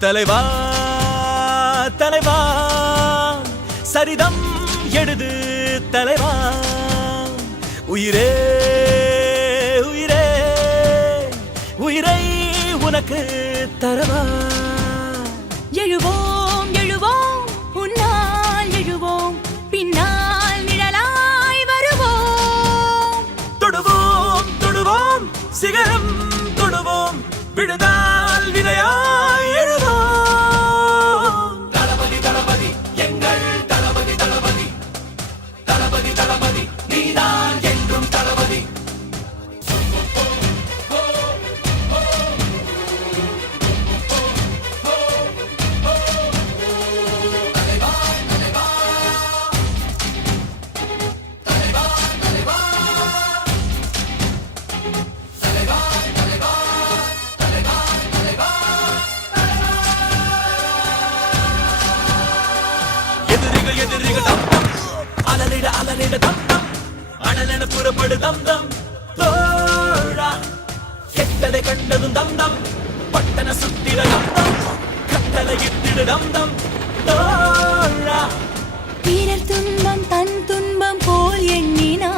தலைவா தலைவா சரிதம் எழுது தலைவா உயிரே உயிரே உயிரை உனக்கு தரவா எழுவோம் எழுவோம் உன்னால் எழுவோம் பின்னால் நிழலாய் வருவோம் தொடுவோம் தொடுவோம் சிகரம் தொடுவோம் விடுதால் விதையாய் எழுவோம் தளபதி தளபதி எங்கள் தளபதி தளபதி தளபதி தளபதி நீதான் என்றும் தளபதி எதிரிகள் எதிரிகள் தம் தம் அலறிட அலறிட தம் தம் அனலென புறப்படு தம் தம் தோழா கெட்டதை கண்டதும் தம் தம் பட்டன சுத்திட தம் தம் கட்டளை இட்டிடு தம் தம் தோழா பிறர் துன்பம் தன் துன்பம் போல் எண்ணினார்